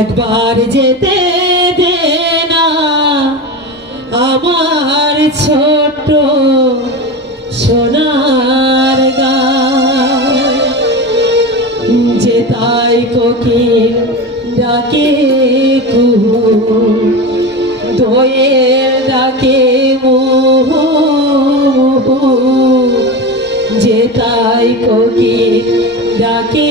একবার যেতে দে না। আমার ছোট সোনার গা যে তাই কোকি ডাকে কুহু দোয়েল ডাকে মুহু যে তাই কোকি ডাকে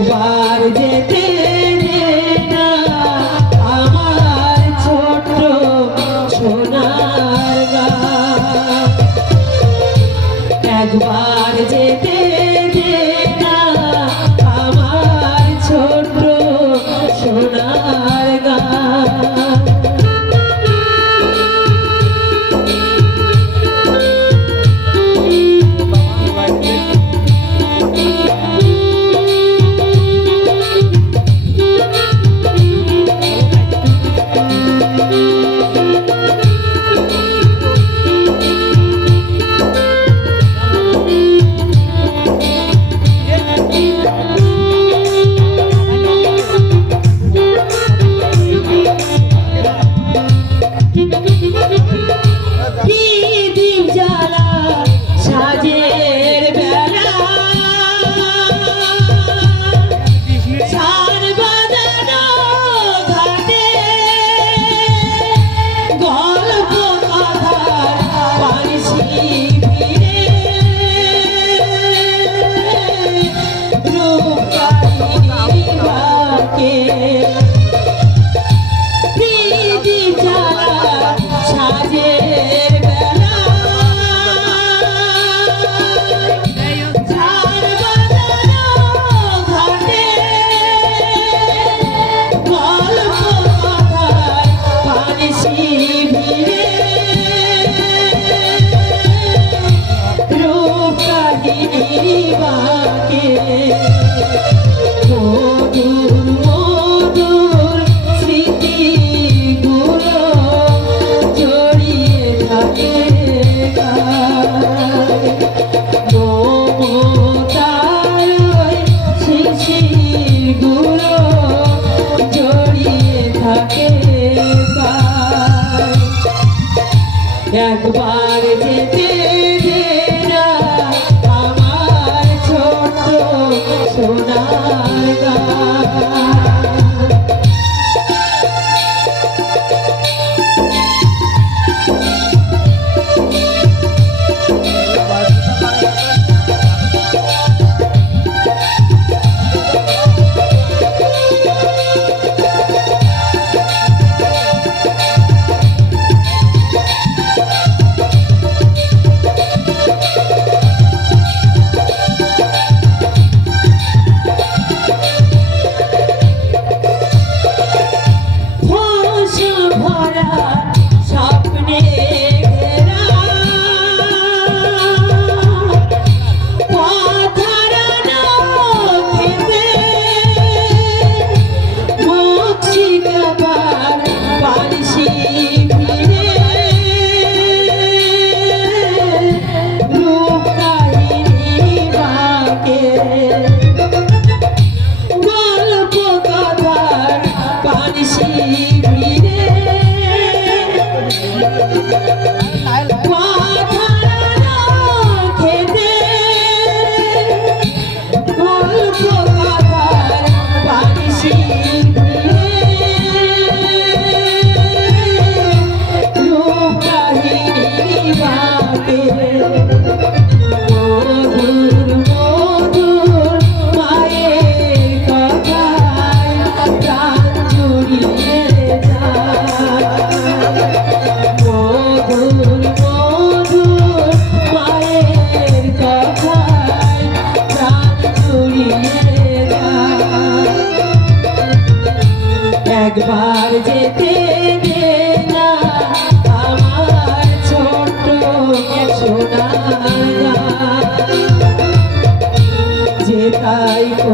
একবার যেতে না আমার ছোট সোনার একবার যেতে সোনার গা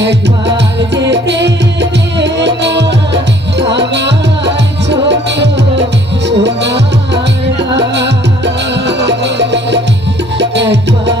একবার যেতে আমার ছোট সোনার একবার